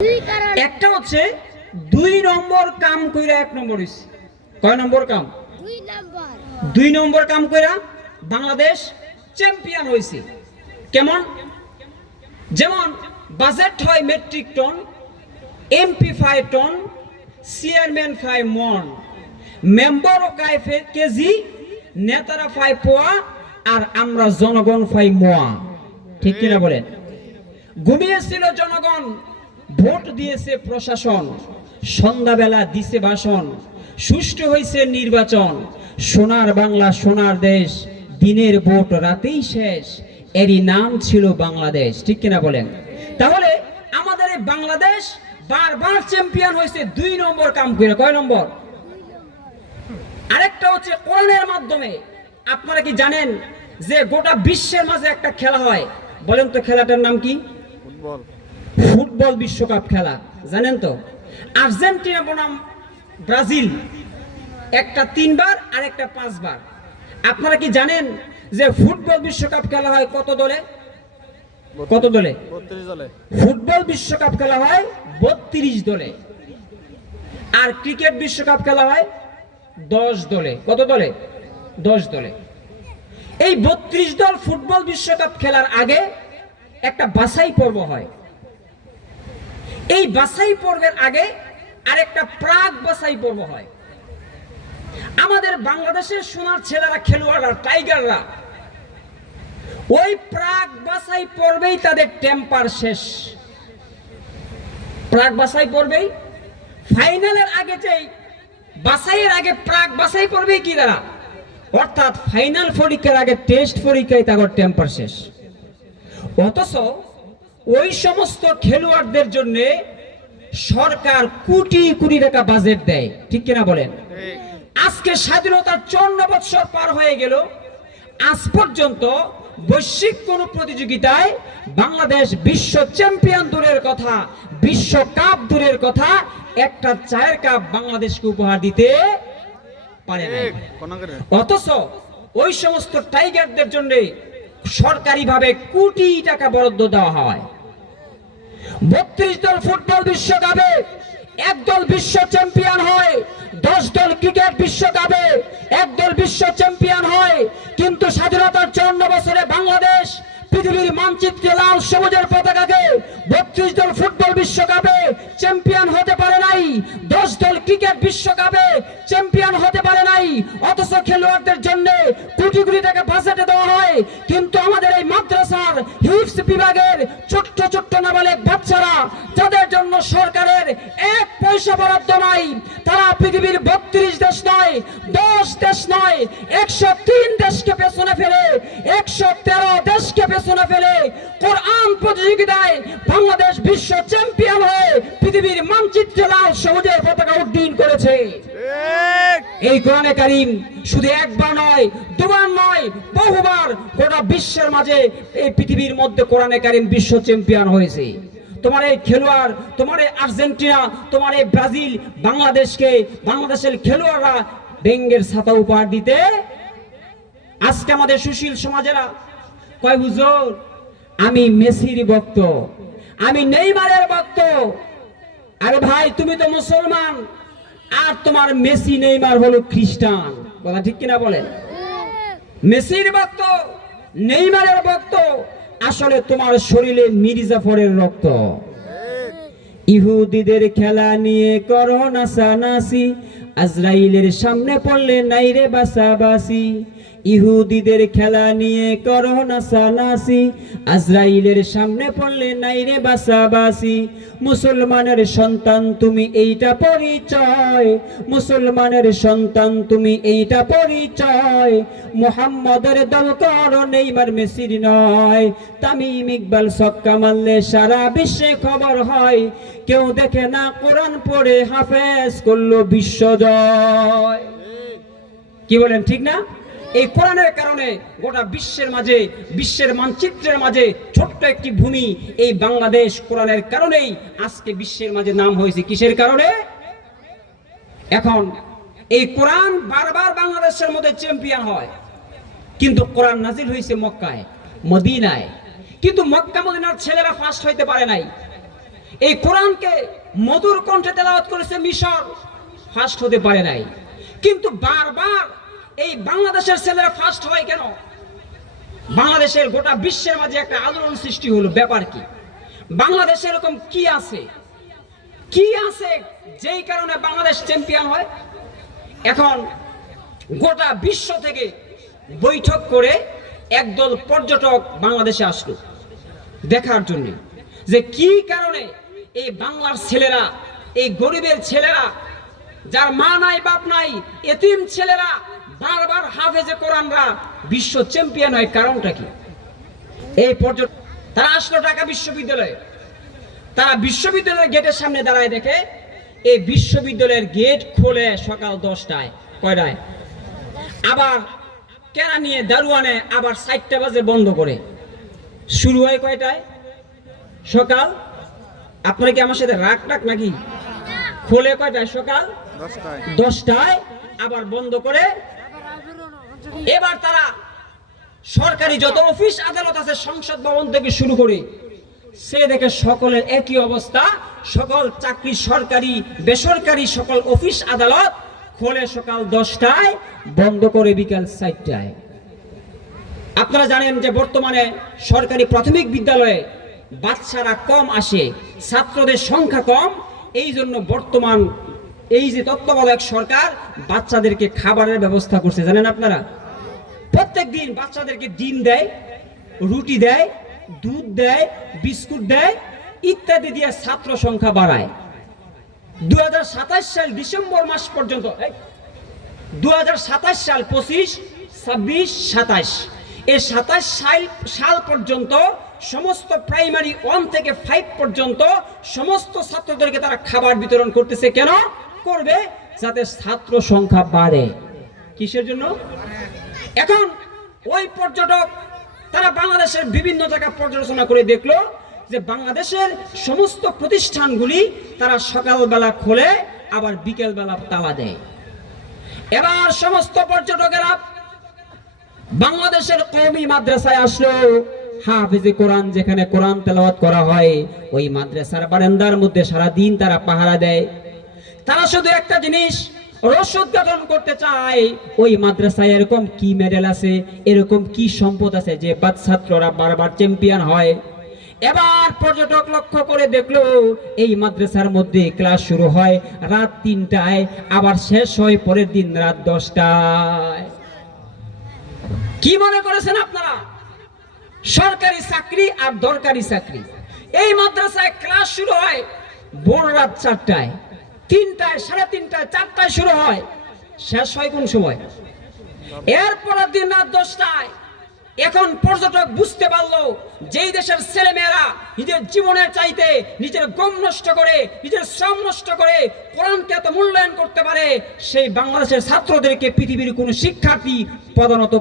একটা হচ্ছে 2 নম্বর কাম কইরা 1 নম্বর হইছে। কয় নম্বর কাম? 2 নম্বর কাম কইরা বাংলাদেশ চ্যাম্পিয়ন হইছে। কেমন? যেমন বাজেট হয় মেট্রিক টন, এমপি 5 টন, চেয়ারম্যান 5 মন, মেম্বার ও কেজি, নেতারা 5 পোয়া, আর আমরা জনগণ 5 মোয়া। ঠিক কিনা বলেন? ঘুমিয়েছিল জনগণ, ভোট দিয়েছে প্রশাসন, সন্ধ্যাবেলা দিছে ভাষণ, সুষ্ঠু হয়েছে নির্বাচন, সোনার বাংলা সোনার দেশ, দিনের ভোট রাতেই শেষ, এরই নাম ছিল বাংলাদেশ। ঠিক কিনা বলেন? তাহলে আমাদের এই বাংলাদেশ বারবার চ্যাম্পিয়ন হয়েছে 2 নম্বর কাম করে। কয় নম্বর? আরেকটা হচ্ছে কোরআনের মাধ্যমে। আপনারা কি জানেন যে গোটা বিশ্বের মাঝে একটা খেলা হয়? বলেন তো খেলাটার নাম কি? ফুটবল। ফুটবল বিশ্বকাপ খেলা জানেন তো? আর্জেন্টিনা বনাম ব্রাজিল, একটা 3 বার আর একটা 5 বার। আপনারা কি জানেন যে ফুটবল বিশ্বকাপ খেলা হয় কত দলে? কত দলে? 32 দলে। ফুটবল বিশ্বকাপ খেলা হয় 32 দলে। আর ক্রিকেট বিশ্বকাপ খেলা হয় 10 দলে। কত দলে? 10 দলে। এই 32 দল ফুটবল বিশ্বকাপ খেলার আগে একটা বাছাই পর্ব হয়। এই বাছাই পর্বের আগে আরেকটা প্রাক বাছাই পর্ব হয়। আমাদের বাংলাদেশের সোনার ছেলেরা, খেলোয়াড়রা, টাইগাররা ওই প্রাক বাছাই পর্বেই তাদের টেম্পার শেষ। প্রাক বাছাই পর্বেই, ফাইনালের আগে যেই বাছাইয়ের আগে প্রাক বাছাই পর্বেই কি তারা, অর্থাৎ ফাইনাল পরীক্ষার আগে টেস্ট পরীক্ষায় তাদের টেম্পার শেষ। অথচ ওই সমস্ত খেলোয়াড়দের জন্য সরকার কোটি কোটি টাকা বাজেট দেয়। ঠিক কিনা বলেন? আজকে স্বাধীনতার 54 বছর পার হয়ে গেল, আজ পর্যন্ত বৈশ্বিক কোন প্রতিযোগিতায় বাংলাদেশ বিশ্ব চ্যাম্পিয়ন দূরের কথা, বিশ্বকাপ দূরের কথা, একটা চায়ের কাপ বাংলাদেশকে উপহার দিতে পারে না। অথচ ওই সমস্ত টাইগারদের জন্য সরকারিভাবে কোটি টাকা বরাদ্দ দেওয়া হয়। 32 দল ফুটবল বিশ্বকাপে 1 দল বিশ্ব চ্যাম্পিয়ন হয়, 10 দল ক্রিকেট বিশ্বকাপে 1 দল বিশ্ব চ্যাম্পিয়ন হয়। কিন্তু স্বাধীনতার 54 বছরে বাংলাদেশ পৃথিবীর মানচিত্রে লাল সবুজের পতাকাকে 32 দল ফুটবল বিশ্বকাপে চ্যাম্পিয়ন হতে পারে নাই, 10 দল ক্রিকেট বিশ্বকাপে চ্যাম্পিয়ন হতে পারে নাই। অথচ খেলোয়াড়দের জন্য কোটি কোটি টাকা বাজেটে দেওয়া হয়। কিন্তু আমাদের এই মাদ্রাসার হিফজ বিভাগের ছোট্ট ছোট্ট নাবালেগ বাচ্চারা, যাদের জন্য সরকারের 1 পয়সা বরাদ্দ নাই, তারা পৃথিবীর 32 দেশ নয়, 10 দেশ নয়, 103 দেশকে পেছনে ফেলে, 113 দেশকে পেছনে ফেলে কোরআন প্রতিযোগিতায় বাংলাদেশ বিশ্ব চ্যাম্পিয়ন হয়ে পৃথিবীর মানচিত্রে লাল সবুজের পতাকা উড্ডীন করেছে। এই কোরআনে কারীম শুধু একবার নয়, দুবার নয়, বহুবার গোটা বিশ্বের মাঝে, এই পৃথিবীর মধ্যে কোরআনে কারীম বিশ্ব চ্যাম্পিয়ন হয়েছে। তোমার এই খেলোয়াড়, তোমার এই আর্জেন্টিনা, তোমার এই ব্রাজিল বাংলাদেশকে, বাংলাদেশের খেলোয়াড়রা ডেঙ্গের ছাতা উপহার দিতে। আজকে আমাদের সুশীল সমাজেরা কয়, হুজুর আমি মেসির ভক্ত, আমি নেইমারের ভক্ত। আরে ভাই, তুমি তো মুসলমান, আর তোমার মেসি নেইমার হলো খ্রিস্টান। কথা ঠিক কিনা বলেন? মেসির ভক্ত, নেইমারের ভক্ত, আসলে তোমার শরীরে মির্জাফরের রক্ত। ইহুদিদের খেলা নিয়ে করো নাচানাচি, আজরাইলের সামনে পড়লে নাই রে বাসাবাসি। ইহুদিদের খেলা নিয়ে করো নাচানাচি, আজরাইলের সামনে পড়লে নাই রে বাসাবাসি। মুসলমানের সন্তান তুমি, এইটা পরিচয়, মুসলমানের সন্তান তুমি, এইটা পরিচয়। মুহাম্মদের দল করো, নেইমার মেসির নয়। তামিম ইকবাল ছক্কা মারলে সারা বিশ্বে খবর হয়, কেউ দেখে না কোরআন পড়ে হাফেজ করলো বিশ্বজয়। কি বলেন, ঠিক না? এই কোরআনের কারণে গোটা বিশ্বের মাঝে, বিশ্বের মানচিত্রের মাঝে ছোট্ট একটি ভূমি এই বাংলাদেশ, কোরআনের কারণেই আজকে বিশ্বের মাঝে নাম হয়েছে। কিসের কারণে? এখন এই কোরআন বারবার বাংলাদেশের মধ্যে চ্যাম্পিয়ন হয়, কিন্তু কোরআন নাজিল হয়েছে মক্কায়, মদিনায়। কিন্তু মক্কা মদিনার ছেলেরা ফার্স্ট হইতে পারে নাই। এই কোরআনকে মধুর কণ্ঠে তেলাওয়াত করেছে মিশর, ফার্স্ট হতে পারে নাই। কিন্তু বারবার এই বাংলাদেশের ছেলেরা ফার্স্ট হয় কেন? বাংলাদেশের গোটা বিশ্বের মাঝে একটা আলোড়ন সৃষ্টি হলো। ব্যাপার কি? বাংলাদেশে এরকম কি আছে, কি আছে যেই কারণে বাংলাদেশ চ্যাম্পিয়ন হয়? এখন গোটা বিশ্ব থেকে বৈঠক করে একদল পর্যটক বাংলাদেশে আসলো দেখার জন্য যে কি কারণে এই বাংলার ছেলেরা, এই গরিবের ছেলেরা, যার মা নাই বাপ নাই, এতিম ছেলেরা বারবার হাফেজে কোরআনরা বিশ্ব চ্যাম্পিয়ন হয়। কারণটা কি? এই পর্যটক তারা আসলো ঢাকা বিশ্ববিদ্যালয়ে। তারা বিশ্ববিদ্যালয়ের গেটের সামনে দাঁড়ায়, দেখে এই বিশ্ববিদ্যালয়ের গেট খোলে সকাল 10টায়। কয়টায়? আবার কেনা নিয়ে দারুয়ানে আবার 4টা বাজে বন্ধ করে। শুরু হয় কয়টায়? সকাল। আপনারা কি আমার সাথে রাগ নাকি? খোলে কয়টায়? সকাল 10টায়, আবার বন্ধ করে। এবার তারা সরকারি যত অফিস আদালত আছে, সংসদ ভবন থেকে শুরু করে, সে দেখে সকলের একই অবস্থা। সকল চাকরি, সরকারি বেসরকারি সকল অফিস আদালত খোলে সকাল 10টায়, বন্ধ করে বিকাল 4টায়। আপনারা জানেন যে বর্তমানে সরকারি প্রাথমিক বিদ্যালয়ে বাচ্চারা কম আসে, ছাত্রদের সংখ্যা কম। এই জন্য বর্তমান এই যে তত্ত্বাবধায়ক সরকার বাচ্চাদেরকে খাবারের ব্যবস্থা করছে। জানেন আপনারা? প্রত্যেক দিন বাচ্চাদেরকে ডিম দেয়, রুটি দেয়, দুধ দেয়, বিস্কুট দেয় ইত্যাদি দিয়ে ছাত্র সংখ্যা বাড়ায়। 2027 সাল ডিসেম্বর মাস পর্যন্ত, 2027 সাল 25, 26, 27, এই 27 সাল পর্যন্ত সমস্ত প্রাইমারি 1 থেকে 5 পর্যন্ত সমস্ত ছাত্রদেরকে তারা খাবার বিতরণ করতেছে। কেন করবে? যাতে ছাত্র সংখ্যা বাড়ে। কিসের জন্য? এখন ওই পর্যটক তারা বাংলাদেশের বিভিন্ন জায়গা পর্যালোচনা করে দেখলো যে বাংলাদেশের সমস্ত প্রতিষ্ঠানগুলি তারা সকালবেলা খোলে, আবার বিকেল বেলা তালা দেয়। এবার সমস্ত পর্যটকেরা বাংলাদেশের কওমি মাদ্রাসায় আসলো। হাফেজে কোরআন যেখানে কোরআন তেলাওয়াত করা হয়, ওই মাদ্রাসার বারান্দার মধ্যে সারা দিন তারা পাহারা দেয়। তারা শুধু একটা জিনিস রসদ গঠন করতে চায়, ওই মাদ্রাসায় এরকম কি মেডেল আছে, এরকম কি সম্পদ আছে যে ছাত্ররা বারবার চ্যাম্পিয়ন হয়। এবার পর্যটক লক্ষ্য করে দেখলো এই মাদ্রাসার মধ্যে ক্লাস শুরু হয় রাত 3টায়, আবার শেষ হয় পরের দিন রাত 10টায়। কি মনে করেছেন আপনারা? সরকারি চাকরি আর দরকারি চাকরি। এই মাদ্রাসায় ক্লাস শুরু হয় ভোর রাত 4টায়, 3টায়, 3:30টায়, 4টায় শুরু হয়, শেষ হয় কোন সময়? এরপরের দিন রাত 10টায়। এখন পর্যটক বুঝতে পারলো যেই দেশের ছেলে মেয়েরা নিজের জীবনের চাইতে নিজের গম নষ্ট করে, নিজের শ্রম নষ্ট করে কোরআনকে এত মূল্যায়ন করতে পারে, সেই বাংলাদেশের ছাত্রদেরকে পৃথিবীর কোন শিক্ষার্থী প্রধানত